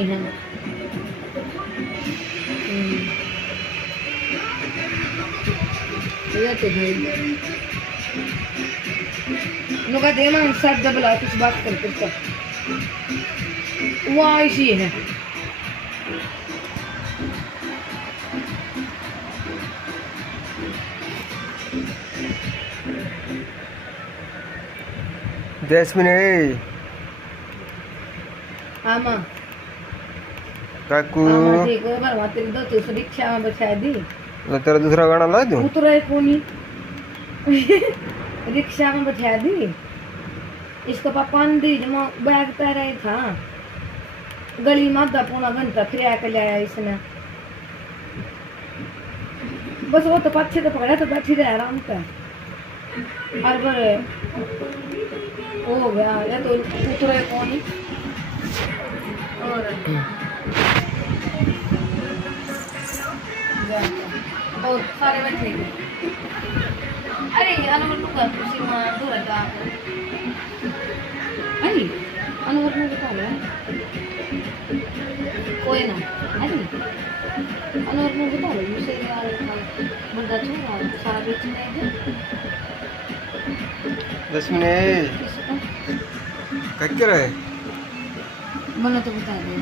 ही है। ये तो भाई नुका दे मैं सब दबला कुछ बात करते तो वो ऐसी है। जैस्मिन आमा काकू आमा ठीक हो बार तेरी दो तो रिक्शा में बैठा दी तेरा दूसरा गाना ला दूं उतरे कोनी रिक्शा में बैठा दी इसको पापा ने दी जमा बैग तय रहे था गली में आधा पौना घंटा फिर आके ले आया इसने बस वो तो पक्षी तो पकड़ा तो बैठी रहा आराम का और फिर हो गया या तो उतरे कौन और सारे बैठे अरे अनवर का कुर्सी में दूर जा अरे अनवर ने बता लिया कोई ना अरे अनवर ने बता लिया मुझे यार बंदा छोड़ा सारा बेचने है जैस्मिन क्या कर रहा है मैंने तो बता दिया।